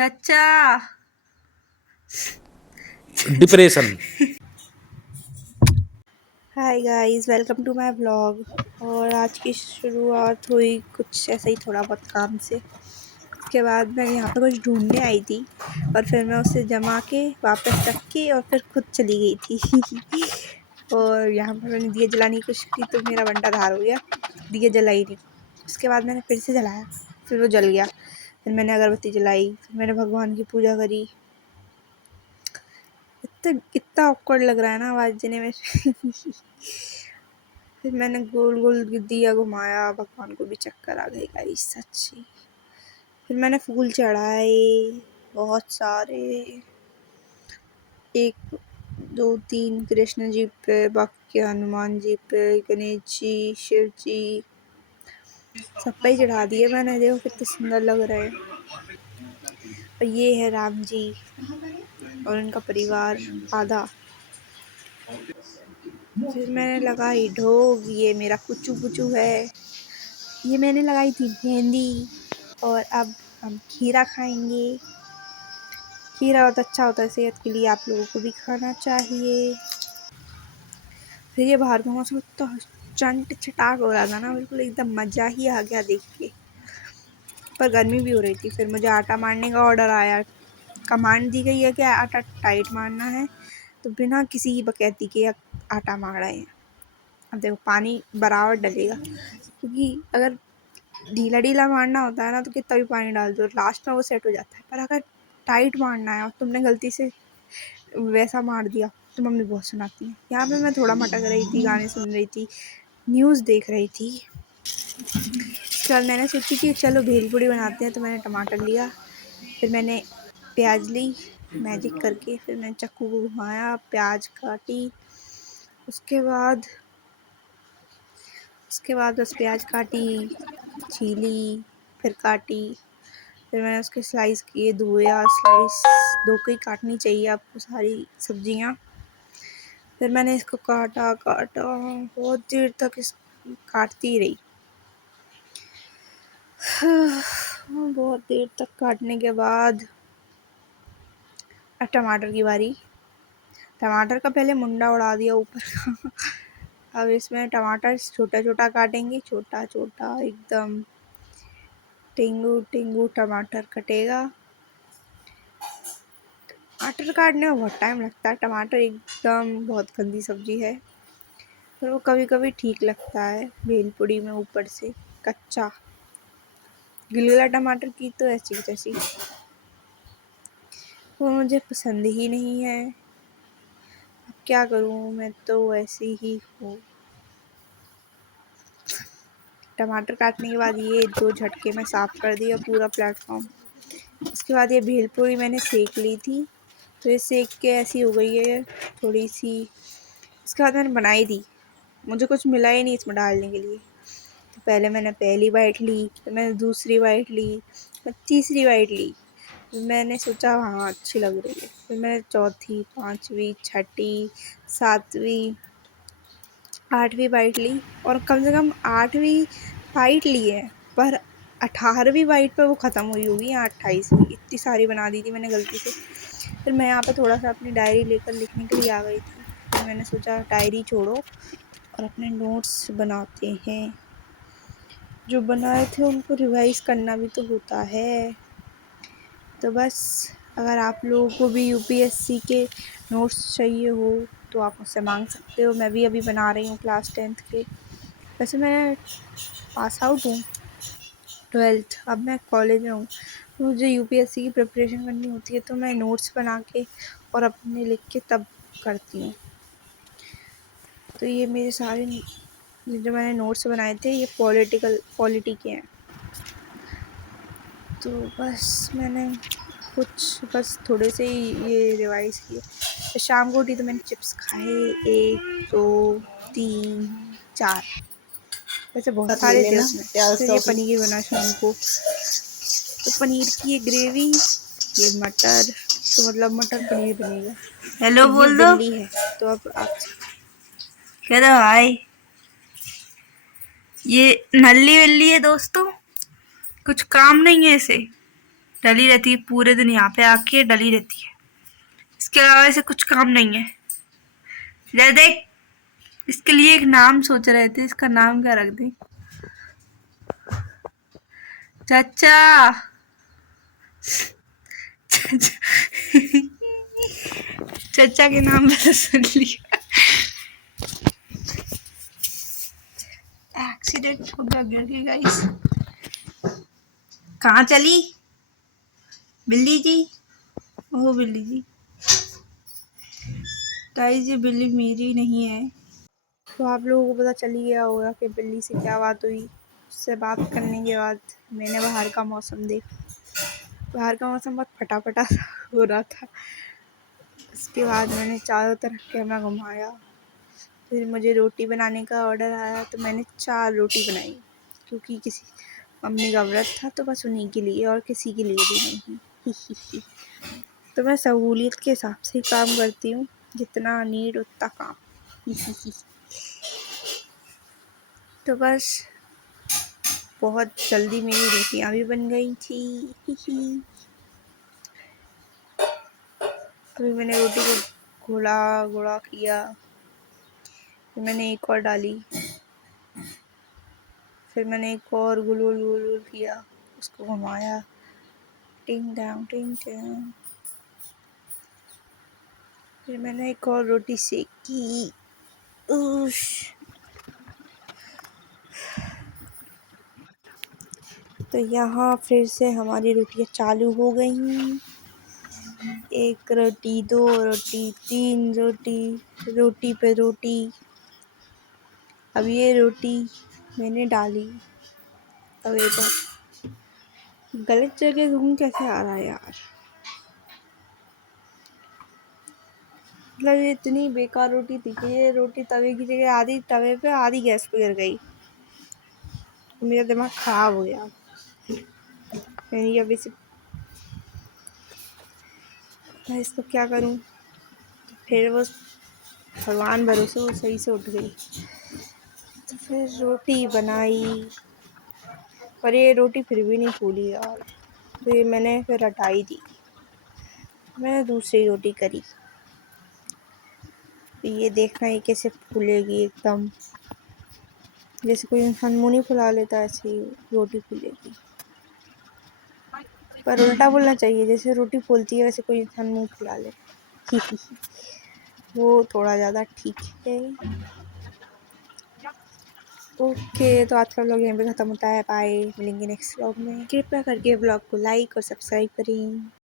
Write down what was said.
चाचा depression. Hi guys, welcome to my vlog. और आज की शुरुआत हुई कुछ ऐसे ही थोड़ा बहुत काम से। उसके बाद मैं यहाँ पे कुछ ढूंढने आई थी और फिर मैं उसे जमा के वापस रख के और फिर खुद चली गई थी। और यहाँ पर मैंने दिए जलाने की कोशिश की तो मेरा बंटा धार हो गया, दिए जला ही नहीं। उसके बाद मैंने फिर से जलाया, फिर वो जल गया। फिर मैंने अगरबत्ती जलाई, फिर मैंने भगवान की पूजा करी। इतना ऑकवर्ड लग रहा है ना आवाज़ देने में। फिर मैंने गोल गोल दिया घुमाया, भगवान को भी चक्कर आ गई गाइस सच्ची। फिर मैंने फूल चढ़ाए बहुत सारे, 1 2 3 कृष्ण जी पे, बाकी हनुमान जी पे, गणेश जी, शिव जी, सब पे ही चढ़ा दिए मैंने। देखो कितने सुंदर लग रहे हैं। और ये है राम जी और उनका परिवार आधा। फिर मैंने लगाई ढोग, ये मेरा कुचू कुचू है। ये मैंने लगाई थी मेहंदी। और अब हम खीरा खाएंगे। खीरा बहुत अच्छा होता है सेहत के लिए, आप लोगों को भी खाना चाहिए। फिर ये बाहर का मौसम तो चंट चटाक हो रहा था ना, बिल्कुल एकदम मज़ा ही आ गया देख के। पर गर्मी भी हो रही थी। फिर मुझे आटा मारने का ऑर्डर आया, कमांड दी गई है कि आटा टाइट मारना है, तो बिना किसी बकैती के आटा मार रहे हैं। अब देखो पानी बराबर डलेगा, क्योंकि अगर ढीला ढीला मारना होता है ना तो कितना भी पानी डाल दो लास्ट में वो सेट हो जाता है। पर अगर टाइट मारना है और तुमने गलती से वैसा मार दिया तो मम्मी बहुत सुनाती है। यहाँ पे मैं थोड़ा मटक रही थी, गाने सुन रही थी, न्यूज़ देख रही थी। उसके बाद मैंने सोची कि चलो भेलपूड़ी बनाते हैं, तो मैंने टमाटर लिया, फिर मैंने प्याज ली मैजिक करके, फिर मैंने चाकू को घुमाया, प्याज काटी। उसके बाद बस प्याज काटी, छीली, फिर काटी। फिर मैंने उसके स्लाइस किए, धोया, स्लाइस धो के ही काटनी चाहिए आपको सारी सब्जियां। फिर मैंने इसको काटा काटा, बहुत देर तक इस काटती ही रही। बहुत देर तक काटने के बाद अब टमाटर की बारी। टमाटर का पहले मुंडा उड़ा दिया ऊपर का। अब इसमें टमाटर छोटा छोटा काटेंगे, छोटा छोटा एकदम टिंगू टिंगू टमाटर कटेगा। टमाटर काटने में बहुत टाइम लगता है, टमाटर एकदम बहुत गंदी सब्जी है। पर वो कभी कभी ठीक लगता है भेलपुड़ी में, ऊपर से कच्चा गिलगला टमाटर की तो ऐसी तैसी, वो मुझे पसंद ही नहीं है। अब क्या करूँ, मैं तो ऐसी ही हूँ। टमाटर काटने के बाद ये 2 झटके में साफ़ कर दिया पूरा प्लेटफॉर्म। उसके बाद ये भेलपूरी मैंने सेक ली थी, तो ये सेक के ऐसी हो गई है थोड़ी सी। उसके बाद मैंने बनाई थी, मुझे कुछ मिला ही नहीं इसमें डालने के लिए। तो पहले मैंने पहली बाइट ली, फिर मैंने दूसरी बाइट ली, फिर तीसरी बाइट ली। फिर मैंने सोचा हाँ अच्छी लग रही है, फिर मैंने चौथी, पाँचवीं, छठी, सातवीं, आठवीं बाइट ली। और कम से कम 8वीं बाइट ली है, पर 18वीं बाइट पे वो ख़त्म हुई होगी या 28वीं। इतनी सारी बना दी थी मैंने गलती से। फिर मैं यहाँ पे थोड़ा सा अपनी डायरी लेकर लिखने के लिए आ गई थी। फिर मैंने सोचा डायरी छोड़ो और अपने नोट्स बनाते हैं। जो बनाए थे उनको रिवाइज़ करना भी तो होता है। तो बस, अगर आप लोगों को भी यूपीएससी के नोट्स चाहिए हो तो आप मुझसे मांग सकते हो। मैं भी अभी बना रही हूँ क्लास 10th के। वैसे मैं पास आउट हूँ 12th, अब मैं कॉलेज में हूँ। मुझे यूपीएससी की प्रिपरेशन करनी होती है, तो मैं नोट्स बना के और अपने लिख के तब करती हूँ। तो ये मेरे सारे जो मैंने नोट्स बनाए थे ये पॉलिटी के हैं। तो बस मैंने बस थोड़े से ही ये रिवाइज़ किए। तो शाम को उठी तो मैंने चिप्स खाए, 1 2 3 4, वैसे बहुत सारे थे उसमें। फिर ये पनीर बना शाम को, तो पनीर की ये ग्रेवी, ये मटर, तो मतलब मटर पनीर बनेगा। हेलो तो ये बोल दो। बिल्ली है, तो अब आप कह दो हाय। ये नल्ली वल्ली है दोस्तों, कुछ काम नहीं है इसे। डली रहती है पूरे दिन, यहाँ पे आके डली रहती है। इसके अलावा इसे कुछ काम नहीं है। इधर देख, इसके लिए एक नाम सोच रहे थे, इसका नाम क्या रख दें? चाचा चाचा के नाम पे तो सुन लिया। एक्सीडेंट हो गया गिर के गाइस। कहाँ चली बिल्ली जी? ओह बिल्ली जी। गाइस ये बिल्ली मेरी नहीं है। तो आप लोगों को पता चल ही गया होगा कि बिल्ली से क्या बात हुई। उससे बात करने के बाद मैंने बाहर का मौसम देखा। बाहर का मौसम बहुत फटाफटा सा हो रहा था। उसके बाद मैंने चारों तरफ कैमरा घुमाया। फिर मुझे रोटी बनाने का ऑर्डर आया तो मैंने 4 रोटी बनाई, क्योंकि किसी मम्मी का व्रत था तो बस उन्हीं के लिए और किसी के लिए भी नहीं। तो मैं सहूलियत के हिसाब से ही काम करती हूँ, जितना नीड उतना काम। तो बस बहुत जल्दी मेरी रोटियाँ भी बन गई थी। अभी मैंने रोटी को घोड़ा किया, फिर मैंने एक और डाली, फिर मैंने एक और गुल गुल गुल गुल किया, उसको घुमाया, टिंग डांग टिंग टांग। फिर मैंने एक और रोटी सेकी। उश। तो यहाँ फिर से हमारी रोटियाँ चालू हो गई। 1 रोटी, 2 रोटी, 3 रोटी, रोटी पे रोटी। अब ये रोटी मैंने डाली तवे पर। गलत जगह घूम कैसे आ रहा है यार। मतलब ये इतनी बेकार रोटी थी कि ये रोटी तवे की जगह आधी तवे पे आधी गैस पे गिर गई। मेरा दिमाग खराब हो गया। मैंने अभी से मैं इसको क्या करूं। फिर वो भगवान भरोसे वो सही से उठ गई। तो फिर रोटी बनाई, पर ये रोटी फिर भी नहीं फूली यार। तो ये मैंने फिर हटाई दी। मैंने दूसरी रोटी करी। तो ये देखना ये कैसे फूलेगी, एकदम जैसे कोई इंसान मुंह नहीं फुला लेता ऐसे ही रोटी फूलेगी। पर उल्टा बोलना चाहिए, जैसे रोटी फूलती है वैसे कोई इंसान मुंह फुला ले। वो थोड़ा ज़्यादा ठीक है। ओके, तो आज का व्लॉग यहीं पे ख़त्म होता है। बाय, मिलेंगे नेक्स्ट व्लॉग में। कृपया करके व्लॉग को लाइक और सब्सक्राइब करें।